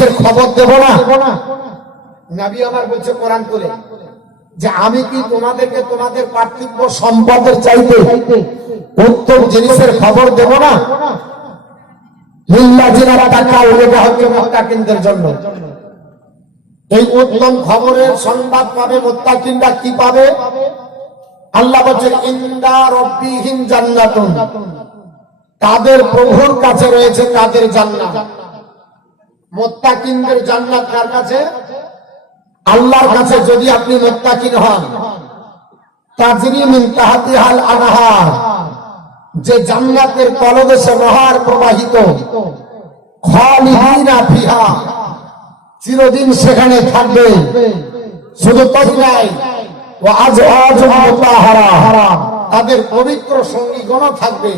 জিনিসের খবর দেব না। নাবি আমার বলছে কোরআন করে। যে আমি কি তোমাদেরকে তোমাদের পার্থিব সম্পদের চাইতে উত্তম জিনিসের খবর দেব না? লিল্লাজিনারা টাকা উলেটা হচ্ছে মোত্তাকিনদের জন্য। এই উত্তম খবরের সংবাদ পাবে মোত্তাকিনরা কি পাবে? আল্লাহ বলছেন ইন্দা রব্বিহিম জান্নাতুন। তাদের প্রভুর কাছে রয়েছে তাদের জান্নাত। মোত্তাকিনদের জান্নাত কার কাছে? আল্লাহর কাছে যদি আপনি মোত্তাকিন হন। যে জান্নাতের তলদেশে প্রবাহিত। চিরদিন সেখানে থাকবে। শুধু তাই নাই। আজ আজ তাদের পবিত্র সঙ্গীগণ থাকবে।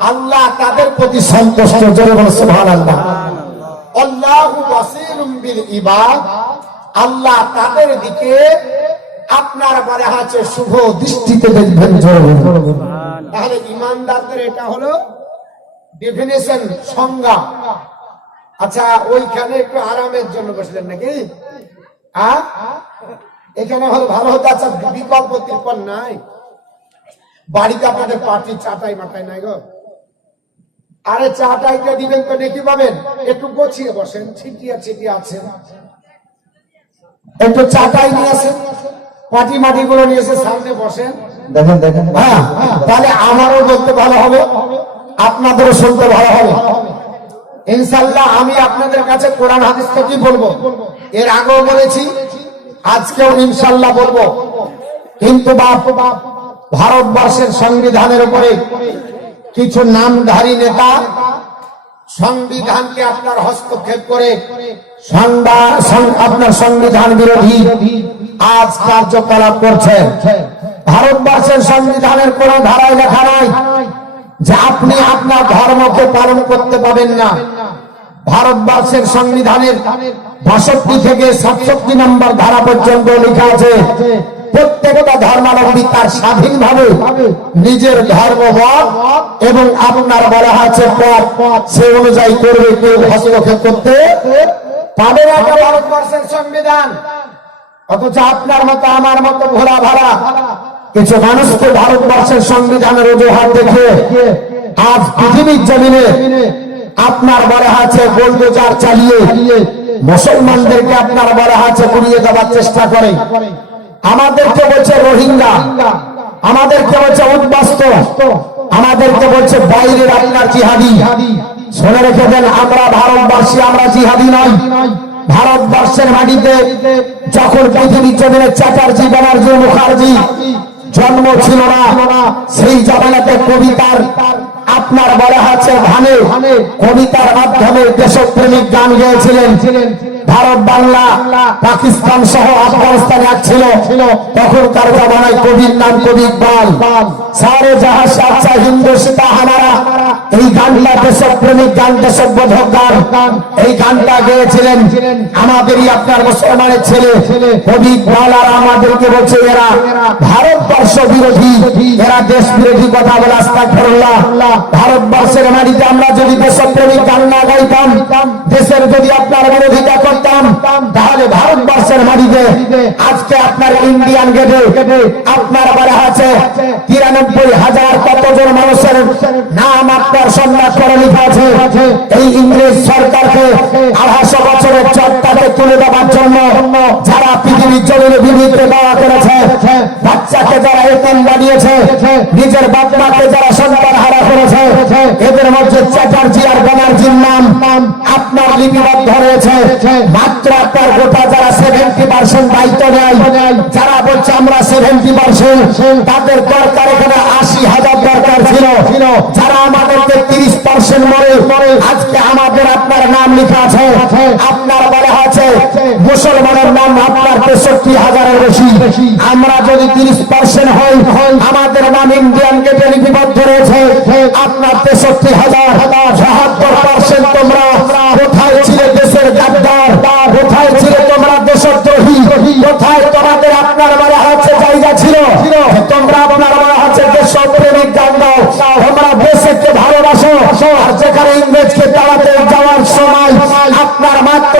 আল্লাহ তাদের প্রতি সন্তুষ্ট। জোরে বলে, সুবহানাল্লাহ। আল্লাহু আল্লাহ তাদের দিকে আপনার বারে আছে শুভ দৃষ্টিতে দেখবেন তাহলে ইমানদারদের এটা হলো ডেফিনেশন সংজ্ঞা। আচ্ছা ওইখানে একটু আরামের জন্য বসলেন নাকি? আ? এখানে হলো ভালো হতো আচ্ছা বিকল্প তিরপল নাই। বাড়িতে আপনাদের পার্টি চাটাই মাটাই নাই গো। আরে চাটাইটা দিবেন তো নাকি পাবেন একটু গোছিয়ে বসেন। ছিটিয়া ছিটিয়া আছেন। একটু চাটাই নিয়ে আসেন। পাটি মাটি গুলো নিয়ে এসে সামনে বসেন। দেখেন দেখেন। হ্যাঁ তাহলে আমারও বলতে ভালো হবে। আপনাদেরও শুনতে ভালো হবে। ইনশাল্লাহ আমি আপনাদের কাছে কোরআন হাদিস তো কি বলব? এর আগেও বলেছি আজকেও ইনশাল্লাহ বলব। কিন্তু বাপ বাপ ভারতবর্ষের সংবিধানের উপরে কিছু নামধারী নেতা সংবিধানকে আপনার হস্তক্ষেপ করে আপনার সংবিধান বিরোধী আজ কার্যকলাপ করছে। ভারতবর্ষের সংবিধানের কোন ধারায় লেখা নাই যে আপনি আপনার ধর্মকে পালন করতে পাবেন না। ভারতবর্ষের সংবিধানের বাষট্টি থেকে সাতষট্টি নম্বর ধারা পর্যন্ত লেখা আছে প্রত্যেকটা ধর্মাবলম্বী তার স্বাধীনভাবে নিজের ধর্মমত এবং আপনার বলা আছে পথ সে অনুযায়ী করবে কেউ হস্তক্ষেপ করতে পাবে না। ভারতবর্ষের সংবিধান। অথচ আপনার মতো আমার মতো ঘোরা ভাড়া কিছু মানুষকে ভারতবর্ষের সংবিধানের অজুহাত দেখে আজ পৃথিবীর জমিনে আপনার বলা আছে গোলগোজার চালিয়ে মুসলমানদেরকে আপনার বলা আছে পুড়িয়ে দেওয়ার চেষ্টা করে। আমাদেরকে বলছে রোহিঙ্গা, আমাদেরকে বলছে উদ্বাস্ত, আমাদেরকে বলছে বাইরের আপনার জিহাদি। শুনে রেখে দেন, আমরা ভারতবাসী, আমরা জিহাদি নয় ভারতবর্ষের মাটিতে যখন পৃথিবীর জমিনে চ্যাটার্জি ব্যানার্জি, মুখার্জি জন্ম ছিল না, সেই জমানাতে কবিতার আপনার বলা আছে ধানে কবিতার মাধ্যমে দেশপ্রেমিক গান গেয়েছিলেন। ভারত, বাংলা, পাকিস্তান সহ আফগানিস্তান এক ছিল। তখনকার জমানায় কবির নাম কবি ইকবাল। সারে জাহাজ সাচ্চা হিন্দু সীতা হামারা। এই গানটা দেশপ্রেমিক গান দেশবোধক গান। এই গানটা গেয়েছিলেন আমাদেরই আপনার মুসলমানের ছেলে কবি আর আমাদেরকে বলছে এরা ভারতবর্ষ বিরোধী, এরা দেশ বিরোধী কথা বলে আস্তা আস্তাগফিরুল্লাহ। ভারতবর্ষের মাটিতে আমরা যদি দেশপ্রেমিক গান না গাইতাম, দেশের যদি আপনার বিরোধিতা করতাম, তাহলে ভারতবর্ষের মাটিতে আজকে আপনার ইন্ডিয়ান গেটে আপনার বলা আছে। তিরানব্বই হাজার কতজন মানুষের নাম আপনার সম্রাট করে লেখা আছে? এই ইংরেজ সরকারকে আড়াইশো বছরের চট্টাতে তুলে দেওয়ার জন্য যারা পৃথিবীর জমিনে বিবৃতি দেওয়া করেছে, বাচ্চাকে যারা এতিম বানিয়েছে, নিজের বাপ মাকে যারা সন্তান হারা করেছে, এদের মধ্যে চ্যাটার্জি আর ব্যানার্জির নাম আপনার লিপিবদ্ধ রয়েছে। মাত্র আপনার গোটা যারা সেভেন্টি পার্সেন্ট দায়িত্ব নেয়, যারা বলছে আমরা সেভেন্টি পার্সেন্ট তাদের দরকার এখানে আশি হাজার দরকার ছিল। যারা আমাদেরকে তিরিশ পার্সেন্ট মরে আজকে আমাদের আপনার নাম লেখা আছে। আপনার বলা আছে মুসলমানের নাম আপনার তেষট্টি হাজারের বেশি। আমরা যদি তিরিশ পার্সেন্ট হই, আমাদের নাম ইন্ডিয়ান গেটে লিপিবদ্ধ রয়েছে। আপনার তেষট্টি হাজার, বাহাত্তর পার্সেন্ট তোমরা কোথায় ছিলে দেশের গাদ্দার কোথায় চাহিদা ছিল। তোমরা আপনার গান দাও তোমরা ভালোবাসো। আর যেখানে তাড়াতে যাওয়ার সময় আপনার মাত্র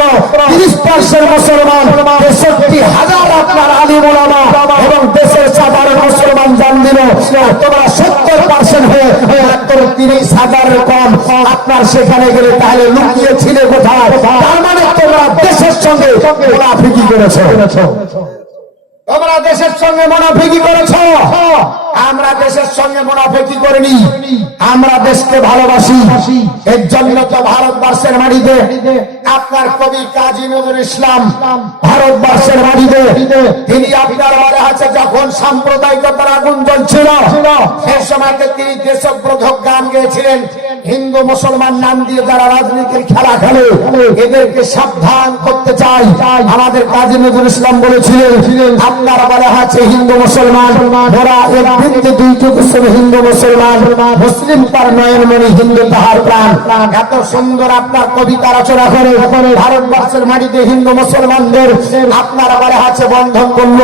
তিরিশ পার্সেন্ট মুসলমান, তেষট্টি হাজার আপনার এবং দেশের সাধারণ মুসলমান জান দিল। তোমরা সত্তর পার্সেন্ট হয়ে মাত্র তিরিশ হাজারের কম। আপনার সেখানে গেলে তাহলে লুকিয়ে ছিলে কোথায়? তার মানে তোমরা দেশের সঙ্গে মোনাফিকি করেছ। তোমরা দেশের সঙ্গে মুনাফিকি করেছ? আমরা দেশের সঙ্গে মুনাফিকি করিনি। আমরা দেশকে ভালোবাসি। এর জন্য তো ভারতবর্ষের মাটিতে আপনার কবি কাজী নজরুল ইসলাম ভারতবর্ষের মাটিতে। তিনি আপনার মনে আছে যখন সাম্প্রদায়িকতার আগুন জ্বলছিল? সেই সময়তে তিনি দেশব্রোধক গান গেয়েছিলেন। হিন্দু মুসলমান নাম দিয়ে যারা রাজনীতির খেলা খেলে, এদেরকে সাবধান করতে চাই। আমাদের কাজী নজরুল ইসলাম বলেছিলেন আপনার বলা আছে হিন্দু মুসলমান, ওরা এক বৃত্তে দুই চতুর্থ হিন্দু মুসলমান, মুসলিম তার নয়নমণি হিন্দু তাহার প্রাণ। এত সুন্দর আপনার কবিতা রচনা করে, ভারতবর্ষের মাটিতে হিন্দু মুসলমানদের আপনার বলা আছে বন্ধন করল।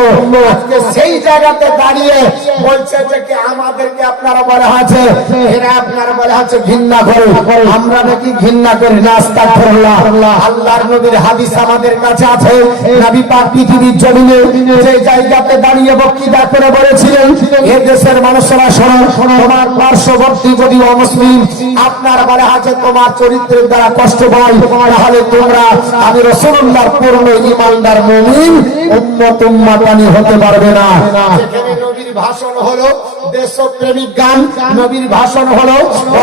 আজকে সেই জায়গাতে দাঁড়িয়ে বলছে যে আমাদেরকে আপনারা বলা আছে, এরা আপনারা বলে আছে ঘৃণা করে। আমরা নাকি ঘৃণা করি নাস্তা করলাম আল্লাহর নবীর হাদিস আমাদের কাছে আছে। নবী পাক পৃথিবীর জমিনে যে জায়গাতে দাঁড়িয়ে বক্তৃতা করে বলেছিলেন এ দেশের মানুষেরা শোনো তোমার পার্শ্ববর্তী যদি অমুসলিম আপনার বলা আছে তোমার চরিত্রের দ্বারা কষ্ট পাই তাহলে তোমরা আমি রসুল্লাহর পূর্ণ ইমানদার মুমিন উম্মত উম্মাতানি হতে পারবে না। নবীর ভাষণ হলো দেশপ্রেমিক গান, নবীর ভাষণ হলো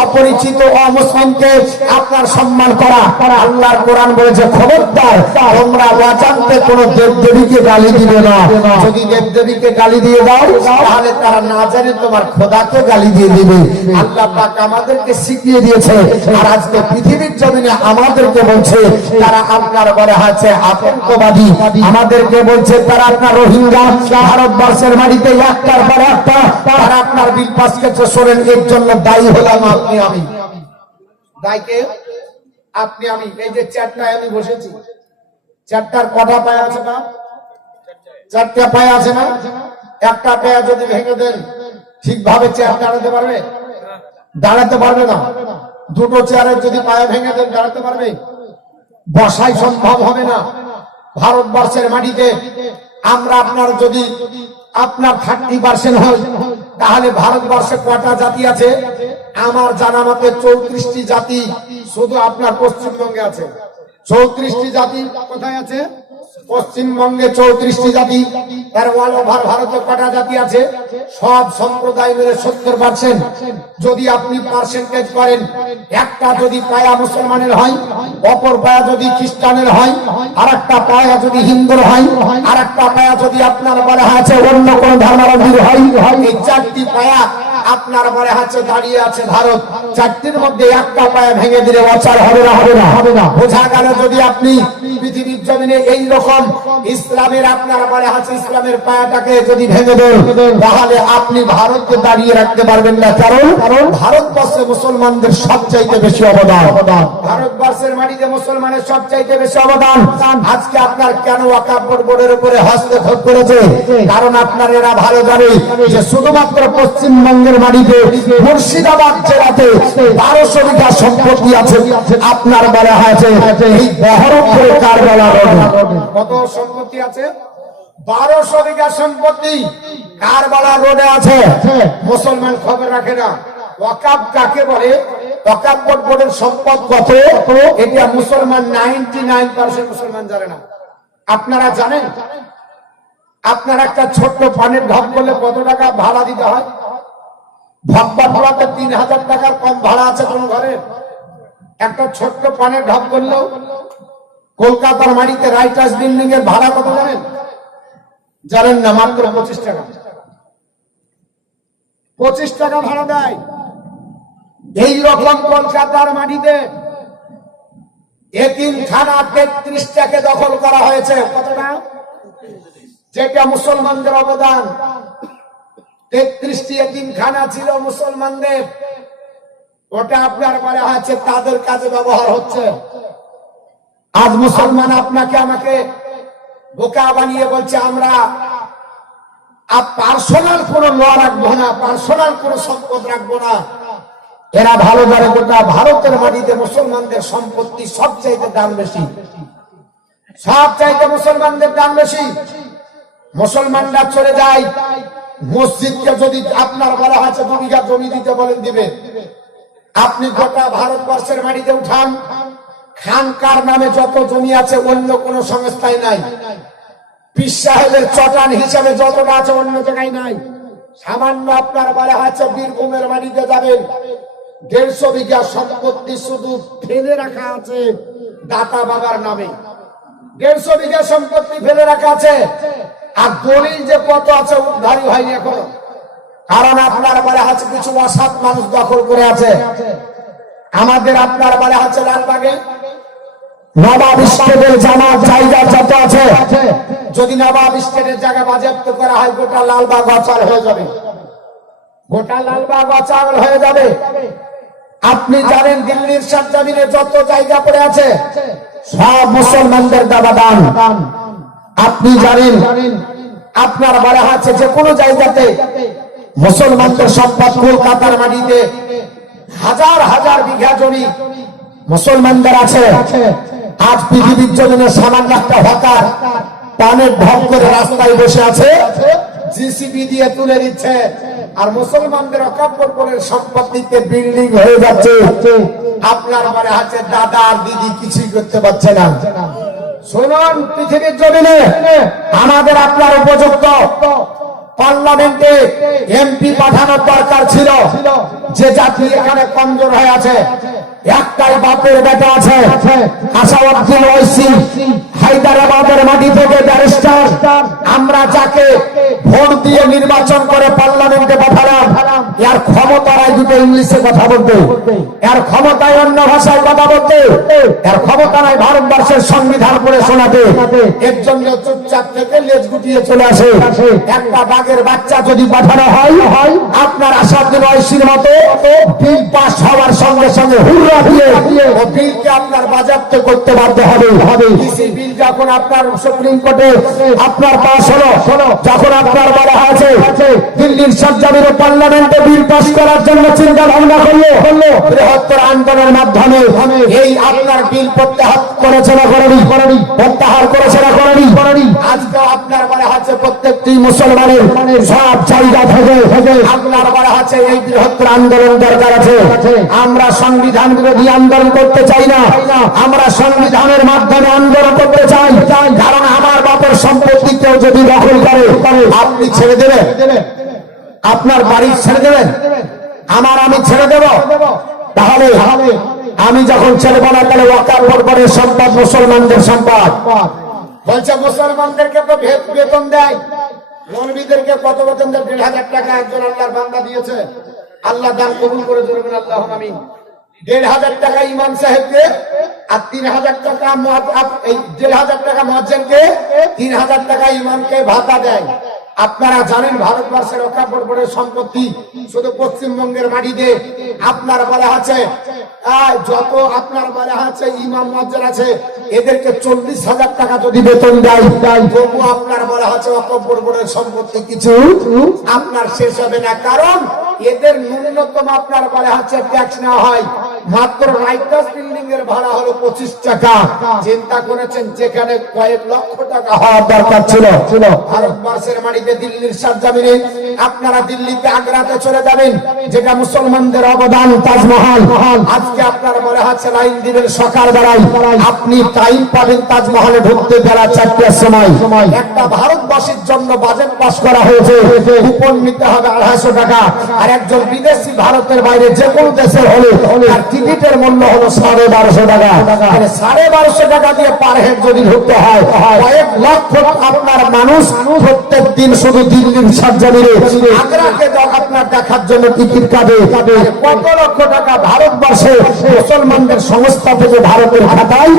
অপরিচিত অমুসলিমকে আপনার সম্মান করা। আল্লাহর কোরআন বলেছে, খবরদার, তোমরা অজান্তে কোন দেব দেবীকে গালি দিবে না। যদি দেব দেবীকে গালি দিয়ে দাও, তাহলে তারা না জানে তোমার খোদাকে গালি দিয়ে দিবে। আল্লাহ পাক আমাদেরকে শিখিয়ে দিয়েছে, আর আজকে পৃথিবীর জমিনে আমাদেরকে বলছে, তারা আপনার বলে আছে আতঙ্কবাদী। আমাদেরকে বলছে, তারা আপনার রোহিঙ্গা। ভারতবর্ষের মাটিতে একটার পর একটা তারা আপনার বিল পাস করছে শোনেন, এর জন্য দায়ী হলাম আপনি, আমি। দায়ীকে আপনি, আমি। এই যে চারটায় আমি বসেছি। চারটার কটা পায় আছে না? চারটা পায়ে আছে না? একটা পায়ে যদি ভেঙে দেন, ঠিকভাবে চেয়ার দাঁড়াতে পারবে? দাঁড়াতে পারবে না। দুটো চেয়ারের যদি পায়ে ভেঙে দেন, দাঁড়াতে পারবে? বসাই সম্ভব হবে না। ভারতবর্ষের মাটিতে আমরা আপনার যদি আপনার থার্টি পার্সেন্ট হয়। তাহলে ভারতবর্ষে কটা জাতি আছে? আমার জানা মতে চৌত্রিশটি জাতি শুধু আপনার পশ্চিমবঙ্গে আছে। চৌত্রিশটি জাতি কোথায় আছে? পশ্চিমবঙ্গে চৌত্রিশটি জাতি তার অল ওভার ভারতে কটা জাতি আছে? সব সম্প্রদায় মিলে সত্তর পার্সেন্ট যদি আপনি পার্সেন্টেজ করেন, একটা যদি পায়া মুসলমানের হয়, অপর পায়া যদি খ্রিস্টানের হয় আর একটা পায়া যদি হিন্দুর হয় আর একটা পায়া যদি আপনার বলা আছে অন্য কোন ধর্মাবলীর হয়, এই চারটি পায়া আপনার মনে হচ্ছে দাঁড়িয়ে আছে ভারত। চারটির মধ্যে একটা পায়ে ভেঙে দিলে অচার হবে না হবে না। হবে না বোঝা গেল যদি আপনি পৃথিবীর জমিনে এই রকম ইসলামের আপনার মনে হচ্ছে ইসলামের পায়াটাকে যদি ভেঙে দেন, তাহলে আপনি ভারতকে দাঁড়িয়ে রাখতে পারবেন না। কারণ কারণ ভারতবর্ষে মুসলমানদের সবচাইতে বেশি অবদান। ভারতবর্ষের মাটিতে মুসলমানের সবচাইতে বেশি অবদান। আজকে আপনার কেন ওয়াকাপুর বোর্ডের উপরে হস্তক্ষেপ করেছে? কারণ আপনার এরা ভালো জানে যে শুধুমাত্র পশ্চিমবঙ্গের মাটিতে, মুর্শিদাবাদ জেলাতে বারোশো বিঘা সম্পত্তি আছে। আপনার বলা হয়েছে, এই বহরমপুরে কারবালা রোডে কত সম্পত্তি আছে? বারোশো বিঘা সম্পত্তি কারবালা রোডে আছে। মুসলমান খবর রাখে না। ওয়াকাব কাকে বলে? ওয়াকাব বোর্ডের সম্পদ কত? এটা মুসলমান নাইনটি নাইন পার্সেন্ট মুসলমান জানে না। আপনারা জানেন? আপনার একটা ছোট্ট পানের ঢপ করলে কত টাকা ভাড়া দিতে হয়? ভাববার ভাড়াতে তিন হাজার টাকার কম ভাড়া আছে কোন ঘরে? একটা ছোট্ট পানের ঢপ করলেও কলকাতার মাটিতে রাইটার্স বিল্ডিং এর ভাড়া কত জানেন? জানেন না, মাত্র পঁচিশ টাকা। পঁচিশ টাকা ভাড়া দেয়। এই রকম কলকাতার মাটিতে এতিম খানা তেত্রিশটাকে দখল করা হয়েছে। কতটা? যেটা মুসলমানদের অবদান। তেত্রিশটি এতিম খানা ছিল মুসলমানদের। ওটা আপনার বলা হয়েছে তাদের কাজে ব্যবহার হচ্ছে। আজ মুসলমান আপনাকে আমাকে বোকা বানিয়ে বলছে, আমরা পার্সোনাল কোন ল রাখব না পার্সোনাল কোন সম্পদ রাখব না। এরা ভালো জানে গোটা ভারতের মাটিতে মুসলমানদের সম্পত্তি সবচাইতে দাম বেশি। সব চাইতে মুসলমানদের দাম বেশি। মুসলমানরা চলে যায়, মসজিদকে যদি আপনার বলা হয়েছে দু বিঘা জমি দিতে বলেন দিবে। আপনি গোটা ভারতবর্ষের মাটিতে উঠান। খানকার নামে যত জমি আছে, অন্য কোন সংস্থায় নাই। পীর চটান হিসাবে যতটা আছে, অন্য জায়গায় নাই। সামান্য আপনার বলা হয়েছে বীরভূমের মাটিতে যাবেন। দেড়শো বিঘা সম্পত্তি শুধু ফেলে রাখা আছে দাতা বাবার নামে। দেড়শো বিঘা সম্পত্তি ফেলে রাখা আছে। আর দলিল যে কত আছে, উদ্ধারই হয়নি এখনও। কারণ আপনার বলা আছে কিছু অসৎ মানুষ দখল করে আছে। আমাদের আপনার বলা হচ্ছে লালবাগে। যদি নবাব স্টেটের জায়গা করা হয়, গোটা লালবাগ অচল হয়ে যাবে। গোটা লালবাগ অচল হয়ে যাবে। আপনি জানেন দিল্লির সরজমিনে যত জায়গা পড়ে আছে, সব মুসলমানদের দাবা দান আপনি জানেন, আপনার বলা আছে যে কোনো জায়গাতে মুসলমানদের সম্পদ কলকাতার মাটিতে হাজার হাজার বিঘা জমি মুসলমানদের আছে। আজ পৃথিবীর জমিনে সামান্য একটা হকার পানের ঢক করে রাস্তায় বসে আছে। জিসিবি দিয়ে তুলে দিচ্ছে। আর মুসলমানদের অকাপড় করে সম্পত্তিতে বিল্ডিং হয়ে যাচ্ছে। আপনার মানে আছে, দাদা আর দিদি কিছুই করতে পারছে না। শুনুন, পৃথিবীর জমিনে আমাদের আপনার উপযুক্ত। পার্লামেন্টে এমপি পাঠানোর দরকার ছিল। যে জাতি এখানে কমজোর হয়ে আছে, একটাই বাপের বেটা আছে, আসাউদ্দিন ওয়াইসি, হায়দ্রাবাদের মাটি থেকে ব্যারিস্টার। আমরা যাকে ভোট দিয়ে নির্বাচন করে পার্লামেন্টে পাঠালাম। এর ক্ষমতায় দুটো ইংলিশে কথা বলতে। এর ক্ষমতায় অন্য ভাষায় কথা বলতে। এর ক্ষমতা নাই ভারতবর্ষের সংবিধান পড়ে শোনাতে। এর জন্য চুপচাপ থেকে লেজ গুটিয়ে চলে আসে। একটা বাঘের বাচ্চা যদি পাঠানো হয় আপনার আসাদুল ওয়াইসির মতো বিল পাস হওয়ার সঙ্গে সঙ্গে হুররা দিয়ে ও বিলকে আপনার বাজেয়াপ্ত করতে বাধ্য হবে। বিল যখন আপনার সুপ্রিম কোর্টে আপনার পাস হলো। যখন আপনার বলা হয়েছে। দিল্লির সজ্জাবের পার্লামেন্টে বিল পাস করার জন্য চিন্তা ভাবনা করল। করল বৃহত্তর আন্দোলনের মাধ্যমে এই আপনার বিল প্রত্যাহার করেছে না করেনি? করেনি প্রত্যাহার করেছে না করেনি? করেনি আজকে আপনার মনে হচ্ছে প্রত্যেকটি মুসলমানের সব চাহিদা থেকে আমরা সংবিধান বিরোধী আন্দোলন করতে চাই না। আমরা সংবিধানের মাধ্যমে আন্দোলন করতে চাই। কারণ আমার বাপের সম্পত্তি কেউ যদি দখল করে, আপনি ছেড়ে দেবেন। আপনার বাড়ি ছেড়ে দেবেন। আমার আমি ছেড়ে দেব। তাহলে আমি যখন ছেড়ে না, তাহলে পর্বরের সম্পদ মুসলমানদের সম্পদ। বলছে, মুসলমানদেরকে তো বেতন দেয়। মৌলবীদেরকে কত দেয় দেড় হাজার টাকা একজন আল্লাহর বান্দা দিয়েছে, আল্লাহ দান কবুল করে ধরবেন, আল্লাহ আমিন। দেড় হাজার টাকা ইমাম সাহেবকে আর তিন হাজার টাকা দেড় হাজার টাকা মহাজনকে তিন হাজার টাকা ইমামকে ভাতা দেয়। আপনারা জানেন ভারতবর্ষের অকাপর বোর্ডের সম্পত্তি শুধু পশ্চিমবঙ্গের মাটিতে। আপনার বলা আছে যত আপনার বাড়ি আছে, ইমাম মজ্জার আছে, এদেরকে চল্লিশ হাজার টাকা যদি বেতন দেয়, তবু আপনার বলা হচ্ছে অকাপর বোর্ডের সম্পত্তি কিছু আপনার শেষ হবে না। কারণ এদের ন্যূনতম আপনার বলা হচ্ছে ট্যাক্স নেওয়া হয়। মাত্র রাইটার্স বিল্ডিং ভাড়া হলো পঁচিশ টাকা। চিন্তা করেছেন যেখানে কয়েক লক্ষ টাকা হওয়ার দরকার ছিল। ভারতবর্ষের মাটিতে দিল্লির সাজ্জামিনে আপনারা দিল্লিতে আগ্রাতে চলে যাবেন যেটা মুসলমানদের অবদান তাজমহল। আজকে আপনার মনে হচ্ছে লাইন দিবেন সকাল বেলায় আপনি টাইম পাবেন তাজমহলে ঢুকতে বেলা চারটার সময়। একটা ভারতবাসীর জন্য বাজেট পাস করা হয়েছে। কুপন নিতে হবে আড়াইশো টাকা। আর একজন বিদেশি ভারতের বাইরে যে কোনো দেশের হলে টিকিটের মূল্য হলো সাড়ে বারোশো টাকা। সাড়ে বারোশো টাকা দিয়ে পার হেড যদি ঢুকতে হয় কয়েক লক্ষ আপনার মানুষ প্রত্যেক দিন শুধু দিল্লির সার্জারিরে আগ্রাকে আপনার দেখার জন্য টিকিট কাটে। কত লক্ষ টাকা ভারতবর্ষে মুসলমানদের সংস্থা থেকে ভারতের খাতায়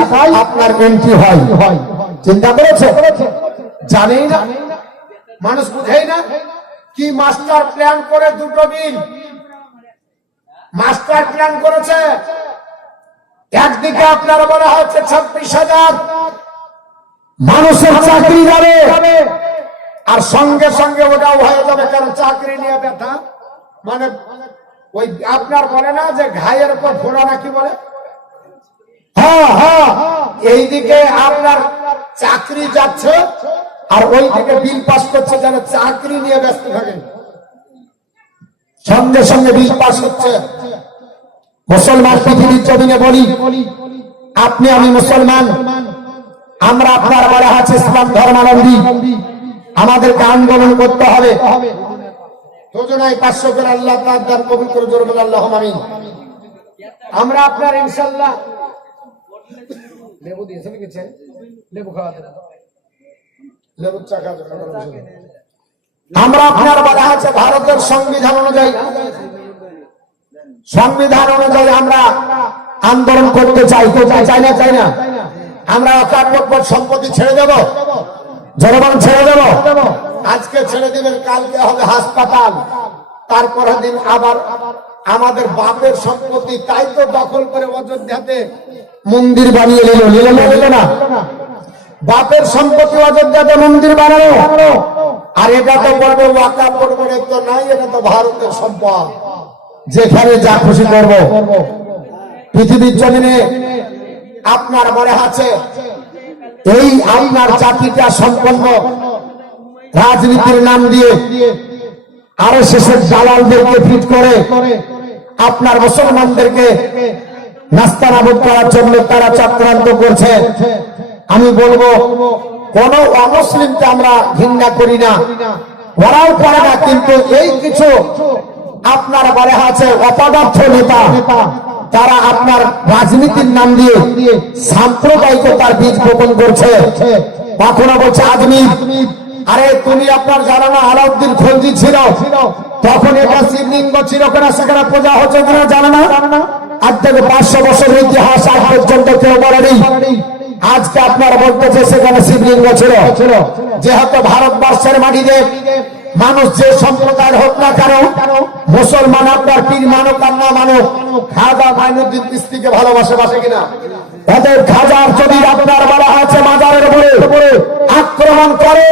আপনার এন্ট্রি হয়? চিন্তা করেছে? জানেই না। মানুষ বুঝেই না কি মাস্টার প্ল্যান করে দুটো দিন। মাস্টার প্ল্যান করেছে? একদিকে আপনার বলা হচ্ছে ছাব্বিশ হাজার মানুষের চাকরি যাবে, আর সঙ্গে সঙ্গে ওটাও হয়ে যাবে, কারণ চাকরি নিয়ে ব্যথা। মানে ওই আপনার বলে না যে ঘায়ের উপর ফোড়া নাকি বলে? হ্যাঁ হ্যাঁ এইদিকে আপনার চাকরি যাচ্ছে, আর ওই থেকে বিল পাস করছে যেন চাকরি নিয়ে ব্যস্ত থাকে। সঙ্গে সঙ্গে বিল পাস হচ্ছে। মুসলমান পৃথিবীর জমিনে বলি, আপনি আমি মুসলমান, আমরা আপনার বলে আছে ইসলাম ধর্মাবলম্বী, আমাদেরকে আন্দোলন করতে হবে। আমরা আপনার আমরা আপনার বলা আছে ভারতের সংবিধান অনুযায়ী সংবিধান অনুযায়ী আমরা আন্দোলন করতে চাই করতে চাই না চাই না। আমরা অকার সম্পত্তি ছেড়ে দেব, জনগণ ছেড়ে দেব। আজকে ছেড়ে দিবেন কালকে হবে হাসপাতাল তারপরের দিন আবার আমাদের বাপের সম্পত্তি, তাই তো দখল করে অযোধ্যাতে মন্দির বানিয়ে নিল নিল না না। বাপের সম্পত্তি অযোধ্যাতে মন্দির বানানো আর এটা তো বলবে ওয়াকা পড়বে তো নাই, এটা তো ভারতের সম্পদ। যেখানে যা খুশি করব। পৃথিবীর জমিনে আপনার মনে আছে এই আপনার জাতিটা সম্পন্ন রাজনীতির নাম দিয়ে আরও শেষের দালালদেরকে ফিট করে আপনার মুসলমানদেরকে নাস্তানাবুদ করার জন্য তারা চক্রান্ত করছে। আমি বলব, কোন অমুসলিমকে আমরা ঘৃণা করি না। ওরাও করে না, কিন্তু এই কিছু আপনার বলে আছে অপদার্থ নেতা। তারা আপনার রাজনীতির নাম দিয়ে সাম্প্রদায়িকতার বীজ বপন করছে। কখনো বলছে, আদমি, আরে তুমি আপনার জানো না, আলাউদ্দিন খলজি ছিল। তখন এটা শিবলিঙ্গ ছিল কিনা সেখানে পূজা হচ্ছে কিনা জানো না। আজ থেকে পাঁচশো বছরের ইতিহাস আজ পর্যন্ত কেউ বলেনি। আজকে আপনারা বলতেছে সেখানে শিবলিঙ্গ ছিল। যেহেতু ভারতবর্ষের মাটিতে মানুষ যে সম্প্রদায়ের হোক না কেন, মুসলমান আপনার পীর মানুক আর না মানুক, খাজা মাইনুদ্দিন কিস্তিকে ভালোবাসে, বাসে কিনা? তাদের খাজার যদি আপনার বলা আছে মাজারের উপরে, আক্রমণ করে,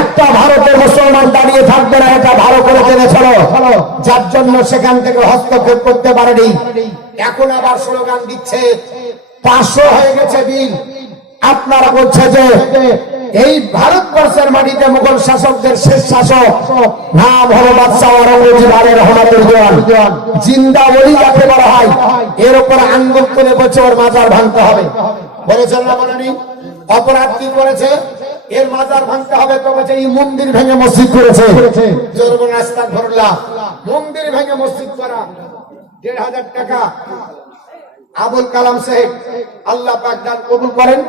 একটা ভারতের মুসলমান দাঁড়িয়ে থাকবে না, এটা ভালো করে জেনেছিল যার জন্য সেখান থেকে হস্তক্ষেপ করতে পারেনি। এখন আবার স্লোগান দিচ্ছে, পাঁচশো হয়ে গেছে বিল। আপনারা বলছে যে এই ভারতবর্ষের মাটিতে মুঘল শাসকদের শেষ শাসক নাম হলো বাদশাহ রহমাতুল্লাহ জিন্দা বলি যাকে বলা হয়, এর উপর আঙ্গুল তুলে বলছে ওর মাজার ভাঙতে হবে। বলেছেন না বলেনি অপরাধ কি করেছে? এর মাজার ভাঙতে হবে তো বলছে, এই মন্দির ভেঙে মসজিদ করেছে। জোরবন রাস্তা ধরলা। মন্দির ভেঙে মসজিদ করা। দেড় হাজার টাকা আবুল কালাম সাহেব আল্লাহ পাক দান কবুল করেন।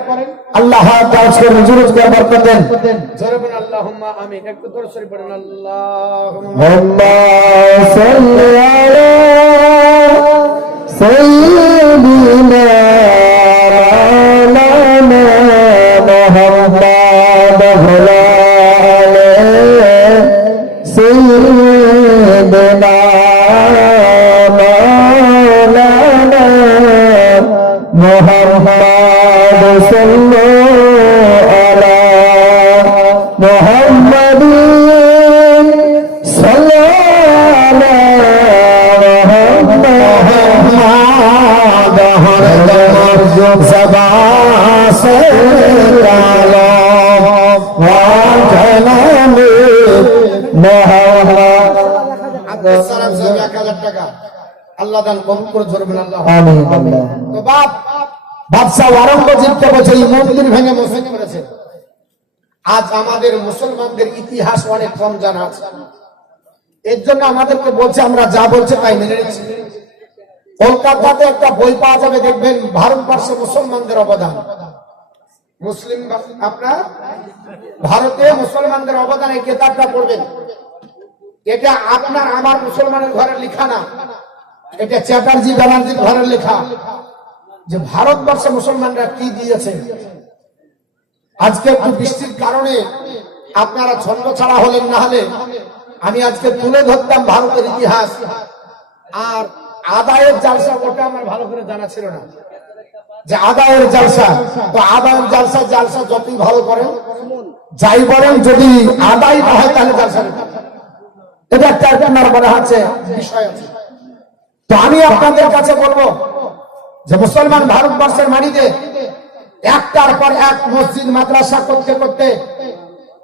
আল্লাহ তাআলাকে মজুরুজ বরকত দেন। জোরে আল্লাহুম্মা আমিন। একটু দরুদ পড়েন আল্লাহুম্মা সাল্লি আলা সাইয়্যিদিনা محمد صلى على محمد صلى على محمد هردم سبا سے کالا وكلام محمد আব্দুল সালাম সাহেব এক হাজার টাকা আল্লাহ দান কবুল করে জোরে বলেন আল্লাহ آمين الله তো বাপ বাদশাহ আওরঙ্গজেবকে বলছে, এই মন্দির ভেঙে মসজিদ করেছে। আজ আমাদের মুসলমানদের ইতিহাস অনেক কম জানা আছে। এর জন্য আমাদেরকে বলছে, আমরা যা বলছে তাই মেনে নিচ্ছি। কলকাতাতে একটা বই পাওয়া যাবে, দেখবেন ভারতবর্ষে মুসলমানদের অবদান। মুসলিম আপনার? ভারতে মুসলমানদের অবদান, এই কেতাবটা পড়বেন। এটা আপনার, আমার মুসলমানের ঘরের লেখা না। এটা চ্যাটার্জি ব্যানার্জির ঘরের লেখা। যে ভারতবর্ষে মুসলমানরা কি দিয়েছে? আজকে একটু বৃষ্টির কারণে আপনারা ছন্দ ছাড়া হলেন না হলে আমি আজকে তুলে ধরতাম ভারতের ইতিহাস। আর আদায়ের জালসা, ওটা আমার ভালো করে জানা ছিল না। যে আদায়ের জালসা, তো আদায়ের জালসা জালসা যতই ভালো করেন, যাই বলেন, যদি আদায় না হয় তাহলে জালসা। এটা একটা আপনার মনে হচ্ছে বিষয় আছে। তো আমি আপনাদের কাছে বলব যে মুসলমান ভারতবর্ষের মাটিতে একটার পর এক মসজিদ, মাদ্রাসা করতে করতে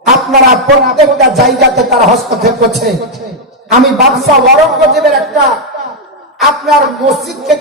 আপনারা প্রত্যেকটা জায়গাতে তারা হস্তক্ষেপ করছে। আমি বাদশাহ ওরঙ্গজেবের একটা আপনার মসজিদকে